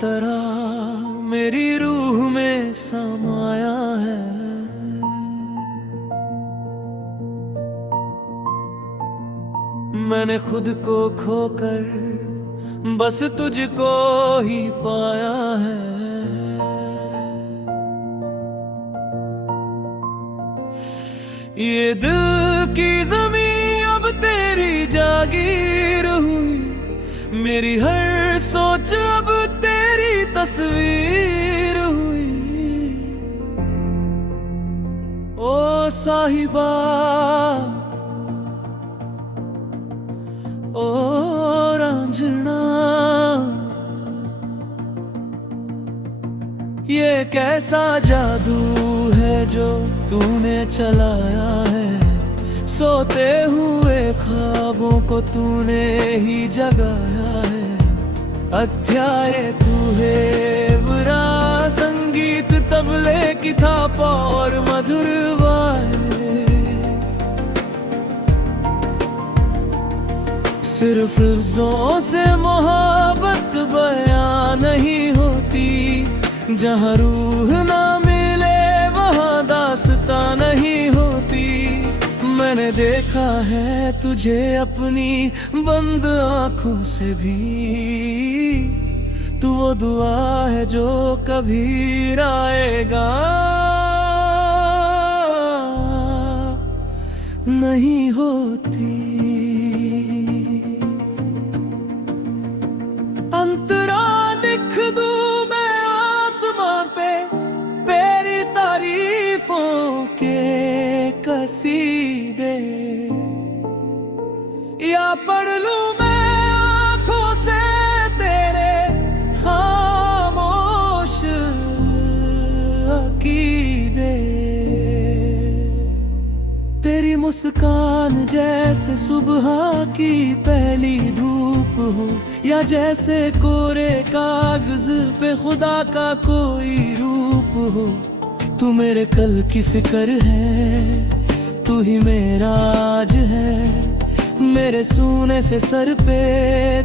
तरह मेरी रूह में समाया है। मैंने खुद को खोकर बस तुझको ही पाया है। ये दिल की ज़मीं अब तेरी जागीर हुई, मेरी हर सोच अब तेरी तस्वीर हुई। ओ साहिबा, ओ रांझना, ये कैसा जादू है जो तूने चलाया है। सोते हुए ख्वाबों को तूने ही जगाया है। अध्याय तू है बुरा, संगीत तबले की थाप और मधुर वाए। सिर्फ लफ्ज़ों से मोहब्बत बयां नहीं होती, जहाँ रूह ना मिले वहाँ दास्तां नहीं होती। मैंने देखा है तुझे अपनी बंद आँखों से भी, तू वो दुआ है जो कभी आएगा नहीं होती। अंतरा लिख दूं मैं आसमां पे तेरी तारीफों के कसीदे, या पढ़ लूं मैं आँखों से तेरे खामोश अकीदे। तेरी मुस्कान जैसे सुबह की पहली धूप हो, या जैसे कोरे कागज पे खुदा का कोई रूप हो। तू मेरे कल की फिक्र है, तू ही मेरा आज है। मेरे सूने से सर पे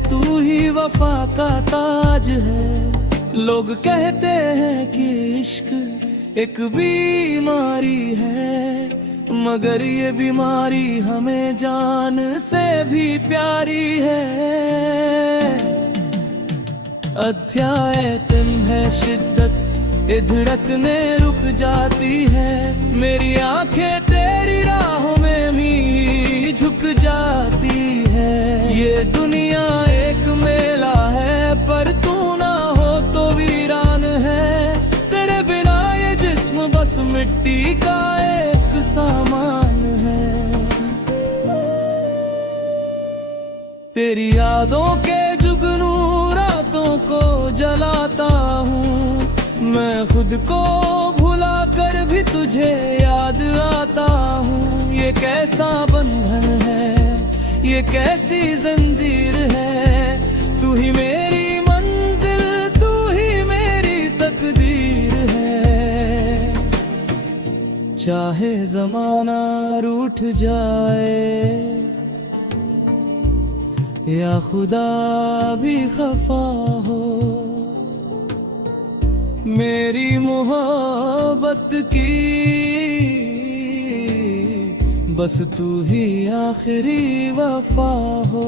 तू ही वफा का ताज है। लोग कहते हैं कि इश्क एक बीमारी है, मगर ये बीमारी हमें जान से भी प्यारी है। अध्याय तुम है शिद्दत, ये धड़कने रुक जाती है। मेरी आंखें तेरी राहों में भी झुक जाती है। ये दुनिया एक मेला है, पर तू ना हो तो वीरान है। तेरे बिना ये जिस्म बस मिट्टी का एक सामान है। तेरी यादों के जुगनू रातों को जलाता हूँ, मैं खुद को भुला कर भी तुझे याद आता हूँ। ये कैसा बंधन है, ये कैसी जंजीर है। तू ही मेरी मंजिल, तू ही मेरी तकदीर है। चाहे जमाना रूठ जाए या खुदा भी खफा हो, मेरी मोहब्बत की बस तू ही आखिरी वफा हो।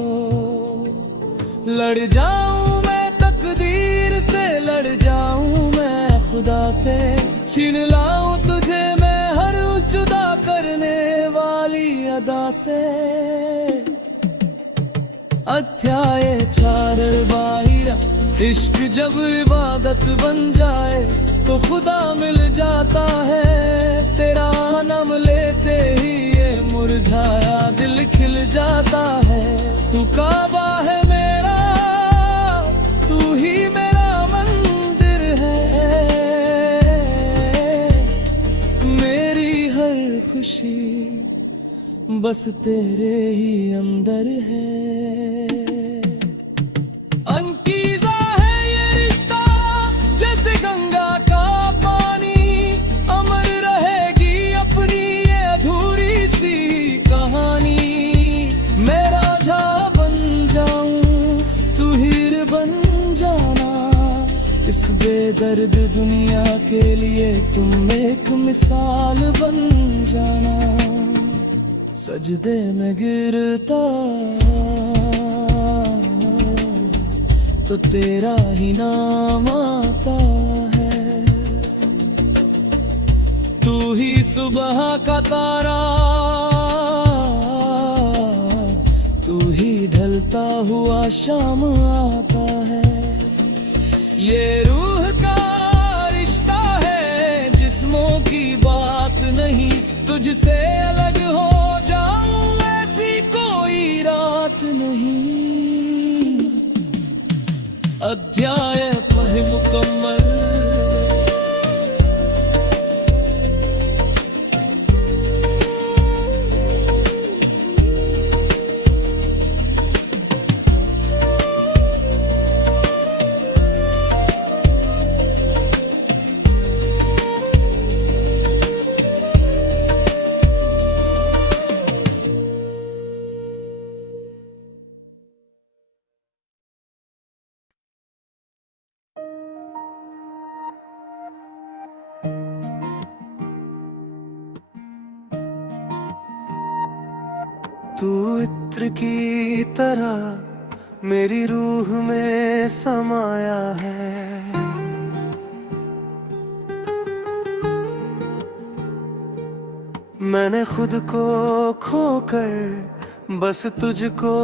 लड़ जाऊं मैं तकदीर से, लड़ जाऊं मैं खुदा से, छीन लाऊं तुझे मैं हर उस जुदा करने वाली अदा से। अध्याय 4 बाहिरा, इश्क जब इबादत बन जाए तो खुदा मिल जाता है। तेरा नाम लेते ही ये मुरझाया दिल खिल जाता है। तू काबा है मेरा, तू ही मेरा मंदिर है। मेरी हर खुशी बस तेरे ही अंदर है। अंकीज़ा है ये रिश्ता जैसे गंगा का पानी, अमर रहेगी अपनी ये अधूरी सी कहानी। मैं राजा बन जाऊं, तू हीर बन जाना, इस बेदर्द दुनिया के लिए तुम एक मिसाल बन जाना। सजदे में गिरता तो तेरा ही नाम आता है। तू ही सुबह का तारा, तू ही ढलता हुआ शाम आता है। ये रूह का रिश्ता है, जिस्मों की बात नहीं। तुझसे अलग हो जाऊं ऐसी कोई रात नहीं। अध्याय पढ़ मुकम्मल। तू इत्र की तरह मेरी रूह में समाया है। मैंने खुद को खोकर बस तुझको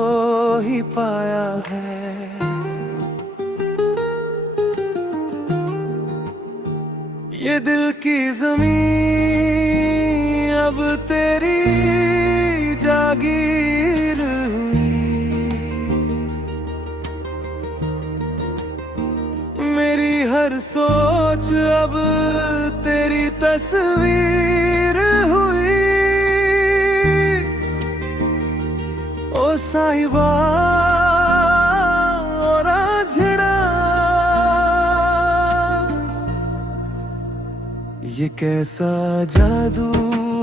ही पाया है। ये दिल की ज़मीं अब तेरी जागीर हुई। मेरी हर सोच अब तेरी तस्वीर हुई। ओ साहिबा और आंझड़ा, ये कैसा जादू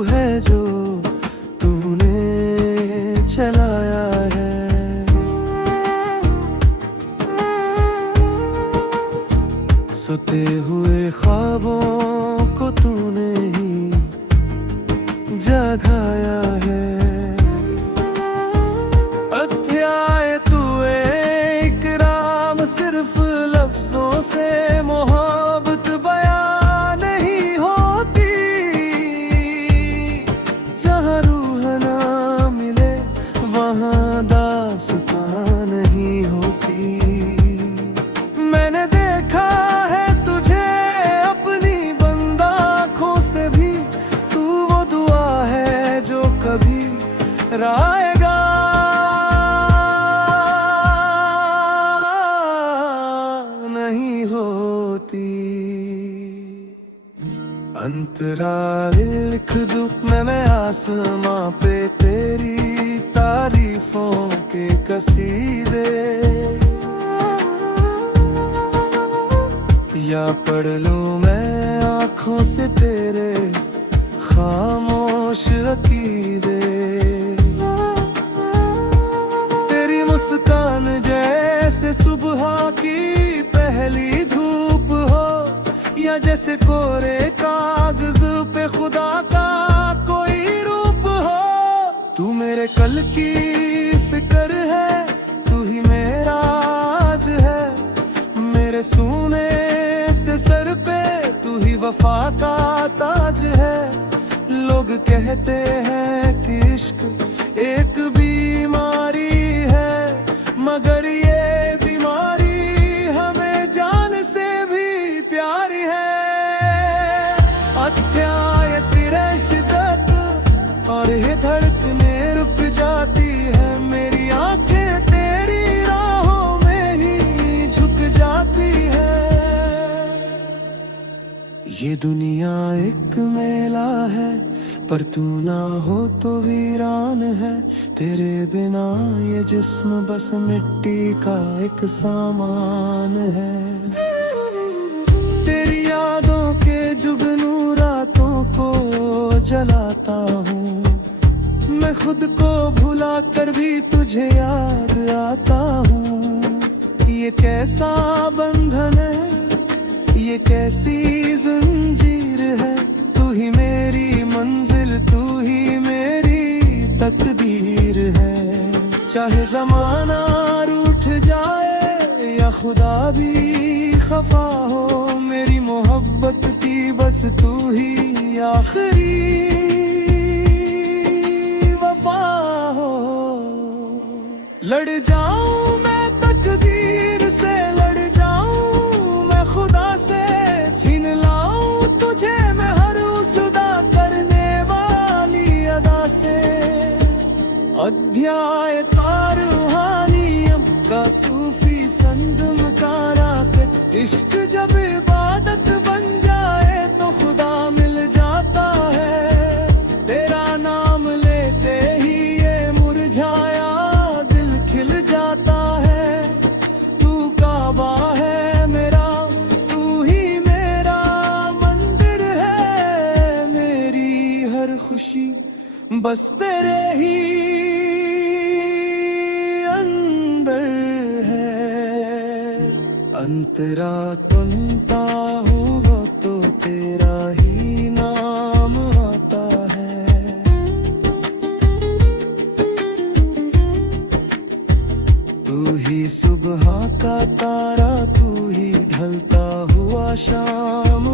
है जो चलाया है। सोते हुए ख्वाबों को तूने ही जगाया है। अध्याय तू एक राम, सिर्फ लफ्जों से मोहब्बत बयां नहीं होती। जहाँ रूह ना मिले वहाँ दास्तां नहीं होती। मैंने देखा है तुझे अपनी बंद आँखों से भी। तू वो दुआ है जो कभी राएगा नहीं होती। अंतराल लिख दूं मैं आसमां पे तेरी तारीफों के कसीदे, या पढ़ लूं मैं आँखों से तेरे खामोश अकीदे। तेरी मुस्कान जैसे सुबह की पहली धूप हो, या जैसे कोरे कागज पे खुदा का कोई रूप हो। तू मेरे कल की फिक्र है, तू ही मेरा आज है। मेरे सूने से सर पे तू ही वफा का ताज है। लोग कहते हैं कि इश्क एक बीमारी है, मगर ये बीमारी हमें जान से भी प्यारी है। अध्याय तेरे शिद्दत और ये धड़कने रुक जाती है। मेरी आंखें तेरी राहों में ही झुक जाती है। ये दुनिया एक मेला है, पर तू ना हो तो वीरान है। तेरे बिना ये जिस्म बस मिट्टी का एक सामान है। तेरी यादों के जुगनू रातों को जलाता हूँ। मैं खुद को भुला कर भी तुझे याद आता हूँ। ये कैसा बंधन है ये कैसी जंजीर है, तू ही मेरी मंजिल, तू ही मेरी तकदीर है। चाहे जमाना रूठ जाए या खुदा भी खफा हो, मेरी मोहब्बत की बस तू ही आखिरी वफा हो। लड़ जाऊं मैं तकदीर से, लड़ जाऊं मैं खुदा से, छीन लाऊं तुझे मैं हर उस जुदा करने वाली अदा से। अध्याय का रूहानियम का सूफी संग मकारा पे, इश्क जब इबादत बन जाए तो खुदा मिल जाता है। तेरा नाम लेते ही ये मुरझाया दिल खिल जाता है। तू काबा है मेरा, तू ही मेरा मंदिर है, मेरी हर खुशी बस तेरे ही अंदर है। अंतरा सुनता हूँ वो तो तेरा ही नाम आता है। तू ही सुबह का तारा, तू ही ढलता हुआ शाम